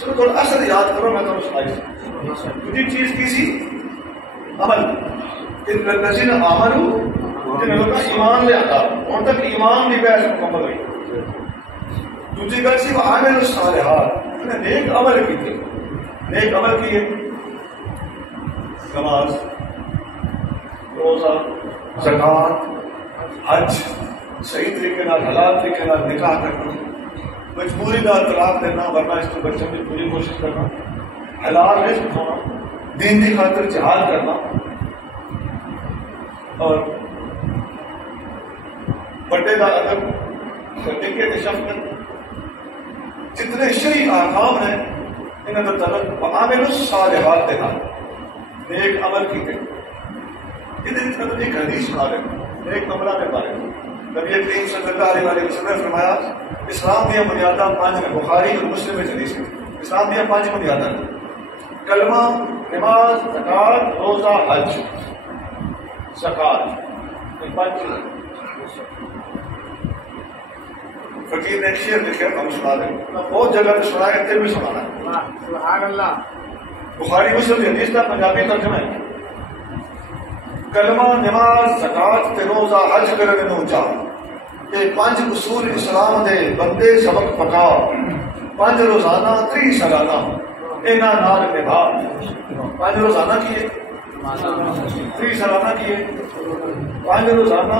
سورۃ العصر یاد کرو، میں تمہیں سنائی دوسری چیز کی سی عمل، ان الذین آمنوا جن لوگوں کا ایمان لے آتا، ان تک ایمان کی بحث مکمل ہوئی. دوسری گل سی وعملوا الصالحات، انہیں نیک عمل کیے، نیک عمل کیے، نماز، روزہ، زکوٰۃ، حج، صحیح طریقے نال حلال طریقے نال نکاح کرنا، مجبوری کا طلاق دینا ورنہ اس کو بچوں کی پوری کوشش کرنا، حلال رزق کھانا، دین کی خاطر جہاد کرنا، اور بڑے کا ادب، صدقے کی شفقت، جتنے شرعی احکام ہیں انہیں متعلق وعاملوا الصالحات دینا، نیک عمل کیتے. ایک حدیث سنا رہے ہیں ایک عملہ کے بارے میں. نبی کریم صلی اللہ علیہ وسلم نے فرمایا اسلام دیا بنیاداں پانچ ہیں، بخاری اور مسلم میں حدیث ہے. اسلام دیا پانچ بنیاداں ہیں، کلمہ، نماز، زکوٰۃ، روزہ، حج. زکوٰۃ یہ پانچ چیزیں. فقیر نے ایک شعر لکھا، ہم سنا دیں، بہت جگہ پہ سنا ہے، اتنے بھی سنانا ہے. سبحان اللہ. بخاری مسلم کی حدیث کا پنجابی ترجمہ ہے، کلمہ، نماز، زکوٰۃ تے روزہ، حج کرنے نو چا، یہ پانچ اصول اسلام دے بندے سبق پکا، پانچ روزانہ 30 سالانہ اینا نال نبھا. پانچ روزانہ کیے، 30 سالانہ کیے، پانچ روزانہ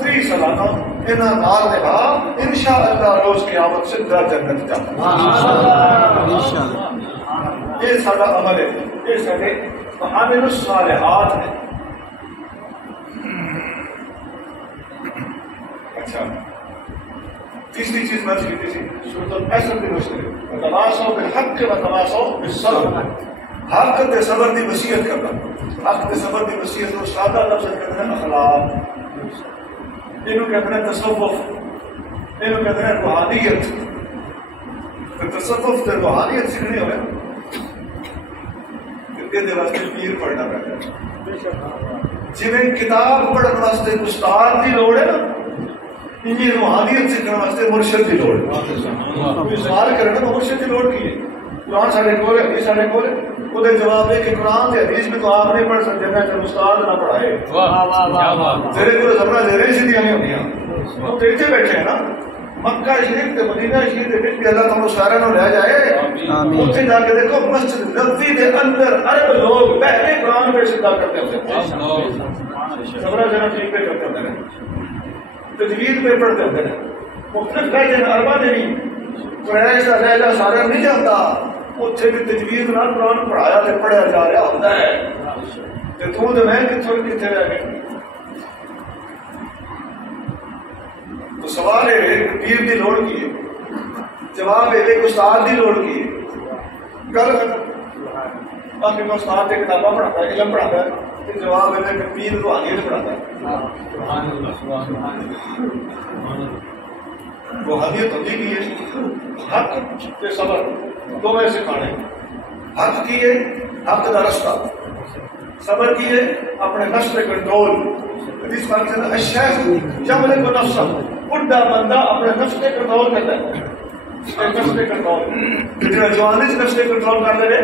30 سالانہ اینا نال نبھا، انشاءاللہ روز قیامت سدھا جنت جا. یہ سارا عمل ہے، یہ سارے وعاملوا الصالحات ہیں. اچھا، تیسری چیز میں کی تھی سورۃ العصر کی مشکل، وتواصوا بالحق وتواصوا بالصبر. حق تے صبر دی وصیت کرنا، حق تے صبر دی وصیت کو سادہ لفظ کہتے ہیں اخلاق، اینو کہتے ہیں تصوف، اینو کہتے ہیں روحانیت. تصوف تے روحانیت سیکھنی ہوئے یہ واسطے پیر پڑھنا پڑتا ہے. جی کتاب پڑھنے واسطے استاد کی لوڑ ہے نا، یہ روحانیت سیکھنے واسطے مرشد کی لوڑ ہے. سوال کرنا تو مرشد کی لوڑ کی ہے. قرآن سارے کول ہے، حدیث سارے کول ہے، وہ جواب ہے کہ قرآن کے حدیث میں تو آپ نہیں پڑھ سکتے نا جب استاد نہ پڑھائے. تیرے کو زبر زیریں سیدھیاں نہیں ہوتی، تو اتنے بیٹھے ہیں نا. مکہ شریف تے مدینہ شریف دے وچ بھی اللہ تعالی سارے نو لے جائے. اوتھے جا کے دیکھو مسجد نبوی دے اندر عرب لوگ بیٹھ کے قرآن پہ سجدہ کرتے ہوتے ہیں، زبر زیریں ٹھیک پہ کرتے ہوتے ہیں، تجوید پہ پڑھتے ہوتے ہیں. مختلف لہجے عربہ دے بھی قریش کا لہجہ سارا نہیں جانتا، اتنے بھی تجوید نال قرآن پڑھایا تے پڑھیا جا رہا ہوتا ہے. تے تو تے میں کتنے رہ گئے. تو سوال ہے پیر کی لوڑ کی ہے، جواب ہے ایک استاد کی لوڑ کی ہے. گل ختم. باقی میں استاد کی کتابیں پڑھاتا ہے، علم پڑھاتا ہے، جواب ہے کہ پیر روحانیت پڑھاتا ہے. روحانیت ہوتی کی ہے حق کے صبر دونوں سکھانے. حق کی ہے حق کا رستہ، صبر کی ہے اپنے نفس پہ کنٹرول. حدیث پاک سے الشیخ یملک نفسہ، بڈھا بندہ اپنے نفس پہ کنٹرول کرتا ہے. نفس پہ کنٹرول جو جوانی سے نفس پہ کنٹرول کر لے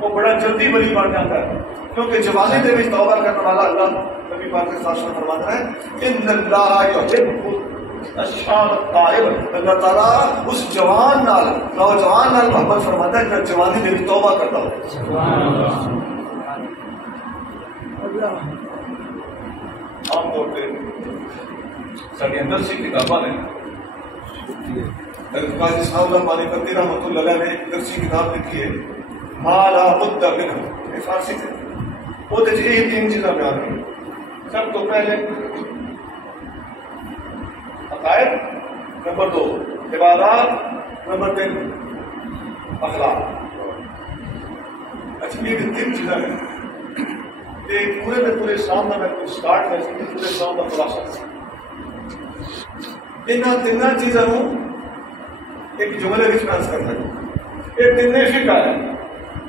وہ بڑا جلدی ولی بن جاتا ہے، کیونکہ جوانی دے وچ توبہ کرنے والا اللہ نبی پاک کے ساتھ فرماتا ہے ان اللہ یحب الشاب الطاہر. اللہ تعالیٰ اس جوان نال نوجوان نال محبت فرماتا ہے کہ جوانی دے وچ توبہ کرتا ہو. سبحان اللہ. عام طور پہ سارے اندر سی کتاباں نے، قاضی صاحب اللہ پانی پتی رحمۃ اللہ علیہ نے ایک درسی کتاب لکھی ہے ما لا بد منہ، یہ فارسی سے. وہ یہی 3 چیزیں بیان کی. سب تو پہلے عقائد، نمبر 2 عبادات، نمبر 3 اخلاق. اچھا یہ 3 چیزیں ہیں، یہ پورے کے پورے اسلام کا میں اسٹارٹ کر سکتی، پورے اسلام کا خلاصہ. انہاں 3 چیزوں ایک جملے میں پیش کرنا ہے. یہ 3 فقہ ہے.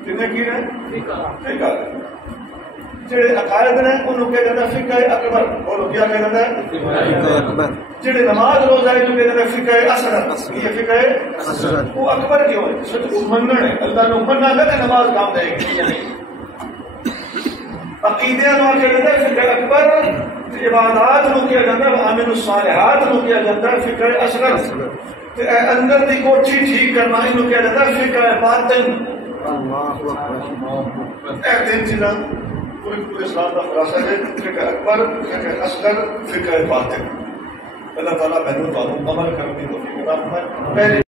3 کی ہے فقہ ہے. جڑے عقائد نے انہوں کہا جاتا ہے فقہ اکبر. بولو کیا کہا جاتا ہے؟ جڑے نماز روزہ ہے تو کہا جاتا ہے فقہ اصغر. یہ فقہ اصغر وہ اکبر کیوں ہے؟ سچ کو مننا ہے اللہ نے مننا ہے کہ نماز کام دے گی یا نہیں. عقیدے نو کہا جاتا ہے فقہ اکبر. عبادات نو کیا جاتا ہے عامل الصالحات نو کیا جاتا ہے فقہ اصغر. اندر دی کوٹھی ٹھیک کرنا انہوں کیا جاتا ہے فقہ باطن. ایک دن چیزاں پورے اسلام کا خلاصہ ہے فقہ اکبر فقہ اصغر فقہ باطن. اللہ تعالیٰ بہنوں عمل کرنے کو